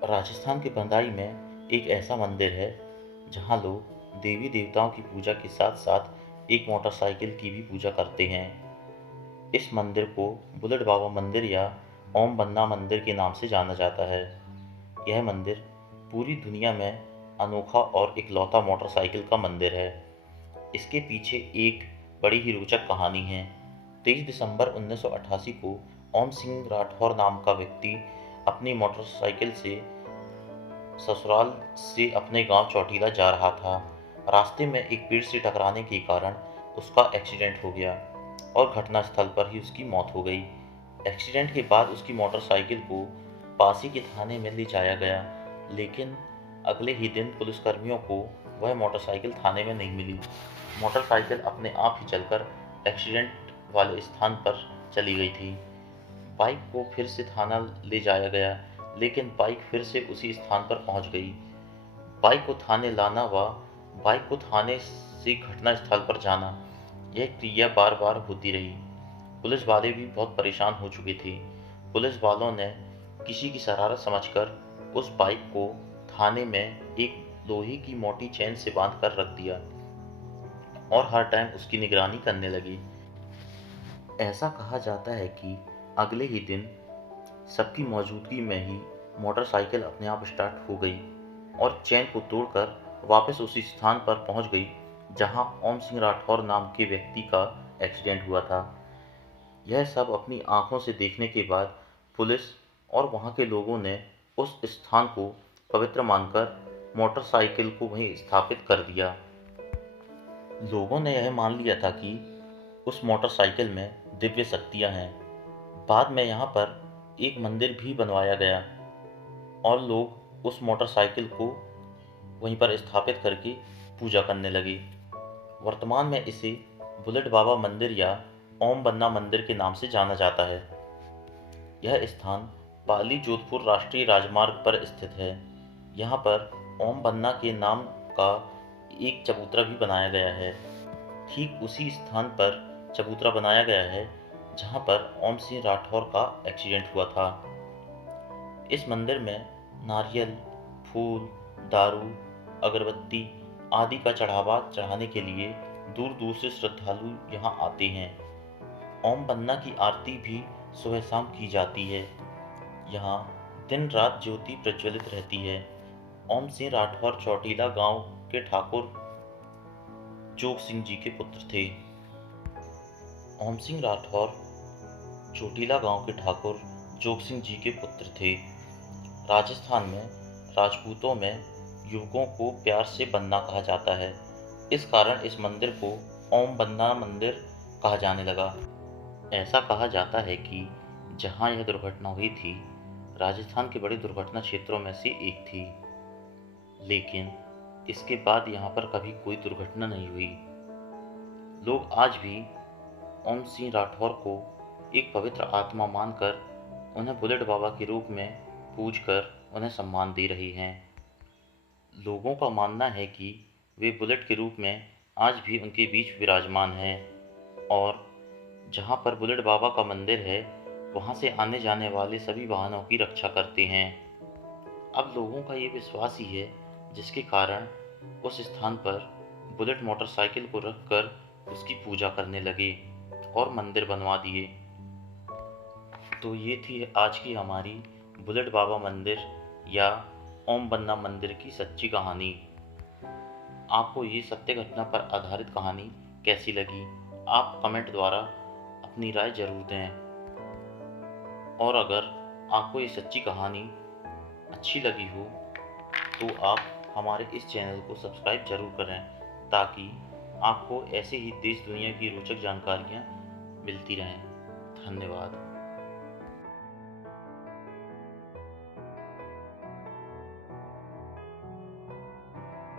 राजस्थान के बंदाई में एक ऐसा मंदिर है जहाँ लोग देवी देवताओं की पूजा के साथ साथ एक मोटरसाइकिल की भी पूजा करते हैं। इस मंदिर को बुलेट बाबा मंदिर या ओम बन्ना मंदिर के नाम से जाना जाता है। यह मंदिर पूरी दुनिया में अनोखा और इकलौता मोटरसाइकिल का मंदिर है। इसके पीछे एक बड़ी ही रोचक कहानी है। 23 दिसंबर 1988 को ओम सिंह राठौर नाम का व्यक्ति अपनी मोटरसाइकिल से ससुराल से अपने गांव चौटीला जा रहा था। रास्ते में एक पेड़ से टकराने के कारण उसका एक्सीडेंट हो गया और घटनास्थल पर ही उसकी मौत हो गई। एक्सीडेंट के बाद उसकी मोटरसाइकिल को पास ही के थाने में ले जाया गया, लेकिन अगले ही दिन पुलिसकर्मियों को वह मोटरसाइकिल थाने में नहीं मिली। मोटरसाइकिल अपने आप ही चलकर एक्सीडेंट वाले स्थान पर चली गई थी। बाइक को फिर से थाना ले जाया गया, लेकिन बाइक फिर से उसी स्थान पर पहुंच गई। बाइक को थाने लाना व बाइक को थाने से घटनास्थल पर जाना, यह क्रिया बार बार होती रही। पुलिस वाले भी बहुत परेशान हो चुके थे। पुलिस वालों ने किसी की शरारत समझकर उस बाइक को थाने में एक लोहे की मोटी चेन से बांध कर रख दिया और हर टाइम उसकी निगरानी करने लगी। ऐसा कहा जाता है कि अगले ही दिन सबकी मौजूदगी में ही मोटरसाइकिल अपने आप स्टार्ट हो गई और चेन को तोड़कर वापस उसी स्थान पर पहुंच गई जहां ओम सिंह राठौर नाम के व्यक्ति का एक्सीडेंट हुआ था। यह सब अपनी आंखों से देखने के बाद पुलिस और वहां के लोगों ने उस स्थान को पवित्र मानकर मोटरसाइकिल को वहीं स्थापित कर दिया। लोगों ने यह मान लिया था कि उस मोटरसाइकिल में दिव्य शक्तियां हैं। बाद में यहाँ पर एक मंदिर भी बनवाया गया और लोग उस मोटरसाइकिल को वहीं पर स्थापित करके पूजा करने लगे। वर्तमान में इसे बुलेट बाबा मंदिर या ओम बन्ना मंदिर के नाम से जाना जाता है। यह स्थान पाली जोधपुर राष्ट्रीय राजमार्ग पर स्थित है। यहाँ पर ओम बन्ना के नाम का एक चबूतरा भी बनाया गया है। ठीक उसी स्थान पर चबूतरा बनाया गया है जहाँ पर ओम सिंह राठौर का एक्सीडेंट हुआ था। इस मंदिर में नारियल, फूल, दारू, अगरबत्ती आदि का चढ़ावा चढ़ाने के लिए दूर दूर से श्रद्धालु यहाँ आते हैं। ओम बन्ना की आरती भी सुबह शाम की जाती है। यहाँ दिन रात ज्योति प्रज्वलित रहती है। ओम सिंह राठौर चौटीला गांव के ठाकुर जोग सिंह जी के पुत्र थे। ओम सिंह राठौर चोटीला गांव के ठाकुर जोग सिंह जी के पुत्र थे। राजस्थान में राजपूतों में युवकों को प्यार से बन्ना कहा जाता है। इस कारण इस मंदिर को ओम बन्ना मंदिर कहा जाने लगा। ऐसा कहा जाता है कि जहां यह दुर्घटना हुई थी, राजस्थान के बड़े दुर्घटना क्षेत्रों में से एक थी, लेकिन इसके बाद यहाँ पर कभी कोई दुर्घटना नहीं हुई। लोग आज भी ओम सिंह राठौर को एक पवित्र आत्मा मानकर उन्हें बुलेट बाबा के रूप में पूजकर उन्हें सम्मान दे रहे हैं। लोगों का मानना है कि वे बुलेट के रूप में आज भी उनके बीच विराजमान हैं और जहां पर बुलेट बाबा का मंदिर है, वहां से आने जाने वाले सभी वाहनों की रक्षा करते हैं। अब लोगों का ये विश्वास ही है, जिसके कारण उस स्थान पर बुलेट मोटरसाइकिल को रखकर उसकी पूजा करने लगे और मंदिर बनवा दिए। तो ये थी आज की हमारी बुलेट बाबा मंदिर या ओम बन्ना मंदिर की सच्ची कहानी। आपको ये सत्य घटना पर आधारित कहानी कैसी लगी? आप कमेंट द्वारा अपनी राय जरूर दें। और अगर आपको ये सच्ची कहानी अच्छी लगी हो तो आप हमारे इस चैनल को सब्सक्राइब जरूर करें, ताकि आपको ऐसे ही देश दुनिया की रोचक जानकारियाँ मिलती रहें। धन्यवाद।